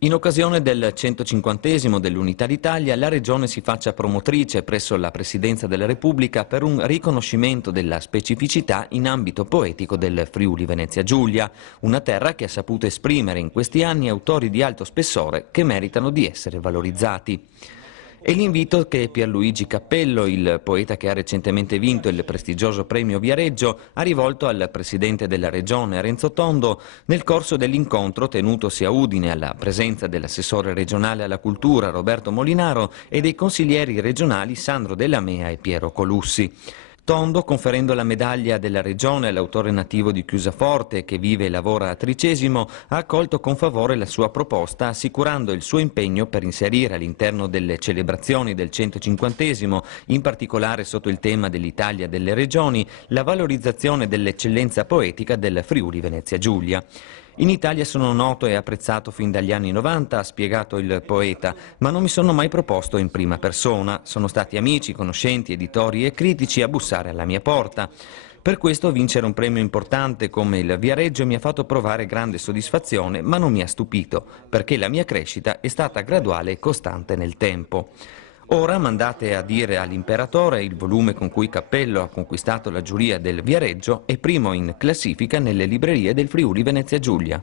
In occasione del 150° dell'Unità d'Italia, la Regione si faccia promotrice presso la Presidenza della Repubblica per un riconoscimento della specificità in ambito poetico del Friuli Venezia Giulia, una terra che ha saputo esprimere in questi anni autori di alto spessore che meritano di essere valorizzati. E l'invito che Pierluigi Cappello, il poeta che ha recentemente vinto il prestigioso premio Viareggio, ha rivolto al Presidente della Regione Renzo Tondo nel corso dell'incontro tenutosi a Udine alla presenza dell'assessore regionale alla cultura Roberto Molinaro e dei consiglieri regionali Sandro Della Mea e Piero Colussi. Tondo, conferendo la medaglia della Regione all'autore nativo di Chiusaforte che vive e lavora a Tricesimo, ha accolto con favore la sua proposta, assicurando il suo impegno per inserire all'interno delle celebrazioni del 150°, in particolare sotto il tema dell'Italia delle Regioni, la valorizzazione dell'eccellenza poetica del Friuli Venezia Giulia. In Italia sono noto e apprezzato fin dagli anni 90, ha spiegato il poeta, ma non mi sono mai proposto in prima persona. Sono stati amici, conoscenti, editori e critici a bussare alla mia porta. Per questo vincere un premio importante come il Viareggio mi ha fatto provare grande soddisfazione, ma non mi ha stupito, perché la mia crescita è stata graduale e costante nel tempo. Ora mandate a dire all'imperatore il volume con cui Cappello ha conquistato la giuria del Viareggio è primo in classifica nelle librerie del Friuli Venezia Giulia.